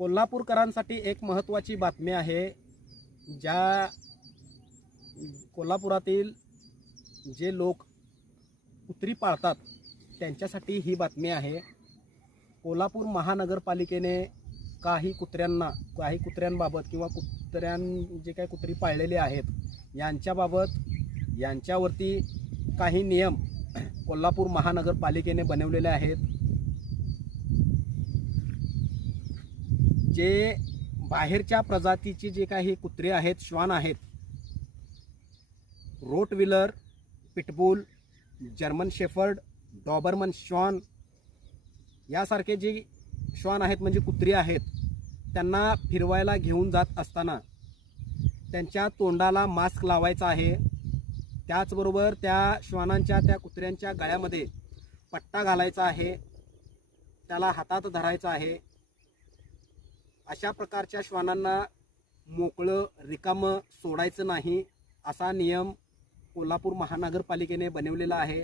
कोल्हापूरकरांसाठी एक महत्त्वाची बातमी आहे ज्या कोल्हापुरातील जे लोक कुत्री पाळतात त्यांच्यासाठी ही बातमी आहे. कोल्हापूर महानगरपालिकेने काही कुत्र्यांना काही कुत्र्यांबाबत किंवा कुत्र्यां जे काही कुत्री पाळलेले आहेत यांच्याबाबत यांच्यावरती काही नियम कोल्हापूर महानगरपालिकेने बनवलेले आहेत. जे बाहेरच्या प्रजातीची जे काही कुत्रे आहेत श्वान आहेत Rottweiler pitbull German shepherd Doberman श्वान यासारखे जे श्वान आहेत म्हणजे कुत्री आहेत त्यांना फिरवायला घेऊन जात असताना त्यांच्या तोंडाला मास्क लावायचा आहे. त्याचबरोबर त्या श्वानांच्या त्या कुत्र्यांच्या गळ्यामध्ये पट्टा घालायचा आहे. त्याला हातात धरायचा आहे. अशा प्रकारच्या श्वानांना मोकळं रिकामं सोडायचं नाही असा नियम कोल्हापूर महानगरपालिकेने बनवलेला आहे.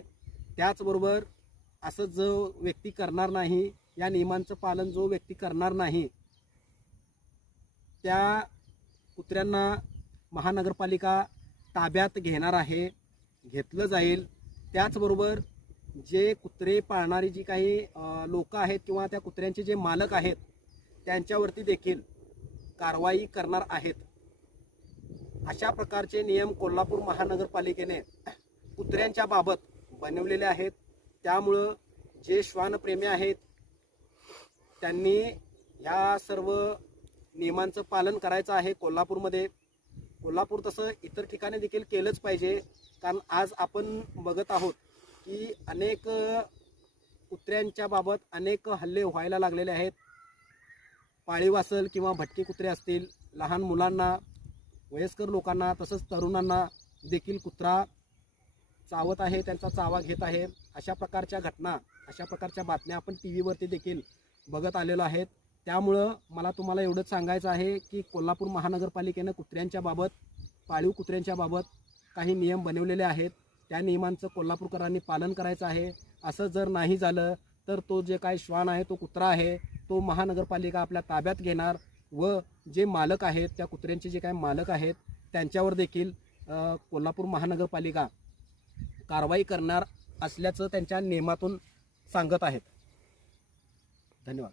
त्याचबरोबर असं जो व्यक्ती करणार नाही या नियमांचं पालन जो व्यक्ती करणार नाही त्या कुत्र्यांना महानगरपालिका ताब्यात घेणार आहे घेतलं जाईल. त्याचबरोबर जे कुत्रे पाळणारी जी काही लोक आहेत किंवा त्या कुत्र्यांचे जे मालक आहेत त्यांच्यावरती देखील कारवाई करणार आहेत. अशा प्रकारचे नियम कोल्हापूर महानगरपालिकेने कुत्र्यांच्या बाबत बनवलेले आहेत. त्यामुळं जे श्वानप्रेमी आहेत त्यांनी ह्या सर्व नियमांचं पालन करायचं आहे कोल्हापूरमध्ये. कोल्हापूर तसं इतर ठिकाणी देखील केलंच पाहिजे. कारण आज आपण बघत आहोत की अनेक कुत्र्यांच्या बाबत अनेक हल्ले व्हायला लागलेले आहेत. पाळीव असेल किंवा भटके कुत्रे असतील लहान मुलांना वयस्कर लोकांना तसंच तरुणांना देखील कुत्रा चावत आहे त्यांचा चावा घेत आहे. अशा प्रकारच्या घटना अशा प्रकारच्या बातम्या आपण टी व्हीवरती देखील बघत आलेलो आहेत. त्यामुळं मला तुम्हाला एवढंच सांगायचं आहे की कोल्हापूर महानगरपालिकेनं कुत्र्यांच्या बाबत पाळीव कुत्र्यांच्या बाबत काही नियम बनवलेले आहेत. त्या नियमांचं कोल्हापूरकरांनी पालन करायचं आहे. असं जर नाही झालं तर तो जे काही श्वान आहे तो कुत्रा आहे. तो महानगरपालिका आपल्या ताब्यात घेणार व जे मालक आहेत त्या कुत्र्यांचे जे काय मालक आहेत त्यांच्यावर देखील कोल्हापूर महानगरपालिका कारवाई करणार असल्याचं त्यांच्या नियमातून सांगत आहेत. धन्यवाद.